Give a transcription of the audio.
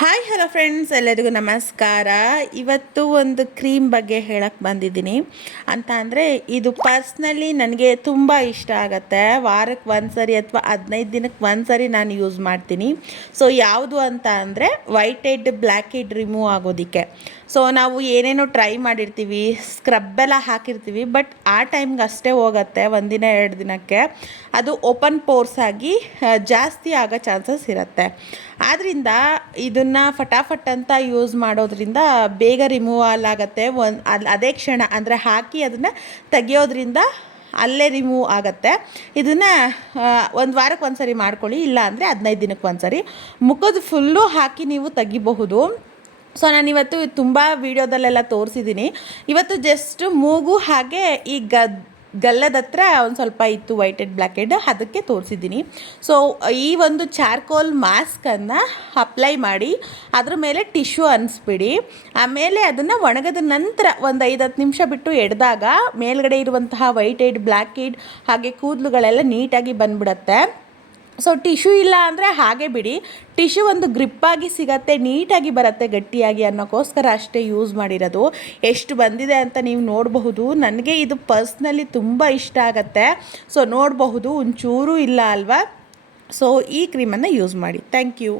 Hi hello friends, ಎಲ್ಲರಿಗೂ ನಮಸ್ಕಾರ. ಇವತ್ತು ಒಂದು ಕ್ರೀಮ್ ಬಗ್ಗೆ ಹೇಳಕ್ಕೆ ಬಂದಿದ್ದೀನಿ. ಅಂತ ಅಂದರೆ ಇದು ಪರ್ಸ್ನಲಿ ನನಗೆ ತುಂಬ ಇಷ್ಟ ಆಗುತ್ತೆ. ವಾರಕ್ಕೆ ಒಂದು ಸರಿ ಅಥವಾ 15 ದಿನಕ್ಕೆ ಒಂದು ಸರಿ ನಾನು ಯೂಸ್ ಮಾಡ್ತೀನಿ. ಸೊ ಯಾವುದು ಅಂತ ಅಂದರೆ white head black head remove ಆಗೋದಕ್ಕೆ. ಸೊ ನಾವು ಏನೇನೋ ಟ್ರೈ ಮಾಡಿರ್ತೀವಿ, ಸ್ಕ್ರಬ್ಬೆಲ್ಲ ಹಾಕಿರ್ತೀವಿ, ಬಟ್ ಆ ಟೈಮ್ಗೆ ಅಷ್ಟೇ ಹೋಗುತ್ತೆ, ಒಂದಿನ 2 ದಿನಕ್ಕೆ ಅದು ಓಪನ್ ಪೋರ್ಸ್ ಆಗಿ ಜಾಸ್ತಿ ಆಗೋ ಚಾನ್ಸಸ್ ಇರುತ್ತೆ. ಆದ್ದರಿಂದ ಇದನ್ನು ಫಟಾಫಟ್ ಅಂತ ಯೂಸ್ ಮಾಡೋದ್ರಿಂದ ಬೇಗ ರಿಮೂವಲ್ ಆಗುತ್ತೆ. ಅದೇ ಕ್ಷಣ ಅಂದರೆ ಹಾಕಿ ಅದನ್ನು ತೆಗಿಯೋದ್ರಿಂದ ಅಲ್ಲೇ ರಿಮೂವ್ ಆಗುತ್ತೆ. ಇದನ್ನು ಒಂದು ವಾರಕ್ಕೆ ಒಂದು ಸರಿ ಮಾಡ್ಕೊಳ್ಳಿ, ಇಲ್ಲ ಅಂದರೆ 15 ದಿನಕ್ಕೆ ಒಂದು ಸರಿ ಮುಖದ ಫುಲ್ಲು ಹಾಕಿ ನೀವು ತೆಗಿಬಹುದು. ಸೊ ನಾನಿವತ್ತು ತುಂಬ ವೀಡಿಯೋದಲ್ಲೆಲ್ಲ ತೋರಿಸಿದ್ದೀನಿ. ಇವತ್ತು ಜಸ್ಟ್ ಮೂಗು ಹಾಗೆ ಈ ಗಲ್ಲದ ಹತ್ರ ಒಂದು ಸ್ವಲ್ಪ ಇತ್ತು ವೈಟ್ ಹೆಡ್ ಬ್ಲ್ಯಾಕ್ ಹೆಡ್, ಅದಕ್ಕೆ ತೋರಿಸಿದ್ದೀನಿ. ಸೊ ಈ ಒಂದು ಚಾರ್ಕೋಲ್ ಮಾಸ್ಕನ್ನು ಅಪ್ಲೈ ಮಾಡಿ ಅದ್ರ ಮೇಲೆ ಟಿಶ್ಯೂ ಅನಿಸ್ಬಿಡಿ. ಆಮೇಲೆ ಅದನ್ನು ಒಣಗಿದ ನಂತರ ಒಂದು 5-10 ನಿಮಿಷ ಬಿಟ್ಟು ಎಡ್ದಾಗ ಮೇಲ್ಗಡೆ ಇರುವಂತಹ ವೈಟ್ ಹೆಡ್ ಬ್ಲ್ಯಾಕ್ ಹೆಡ್ ಹಾಗೆ ಕೂದಲುಗಳೆಲ್ಲ ನೀಟಾಗಿ ಬಂದ್ಬಿಡತ್ತೆ. ಸೊ ಟಿಶ್ಯೂ ಇಲ್ಲ ಅಂದರೆ ಹಾಗೆ ಬಿಡಿ, ಟಿಶ್ಯೂ ಒಂದು ಗ್ರಿಪ್ಪಾಗಿ ಸಿಗತ್ತೆ, ನೀಟಾಗಿ ಬರುತ್ತೆ ಗಟ್ಟಿಯಾಗಿ ಅನ್ನೋಕ್ಕೋಸ್ಕರ ಅಷ್ಟೇ ಯೂಸ್ ಮಾಡಿರೋದು. ಎಷ್ಟು ಬಂದಿದೆ ಅಂತ ನೀವು ನೋಡಬಹುದು. ನನಗೆ ಇದು ಪರ್ಸ್ನಲಿ ತುಂಬ ಇಷ್ಟ ಆಗುತ್ತೆ. ಸೊ ನೋಡಬಹುದು, ಒಂಚೂರು ಇಲ್ಲ ಅಲ್ವಾ. ಸೊ ಈ ಕ್ರೀಮನ್ನು ಯೂಸ್ ಮಾಡಿ. Thank you.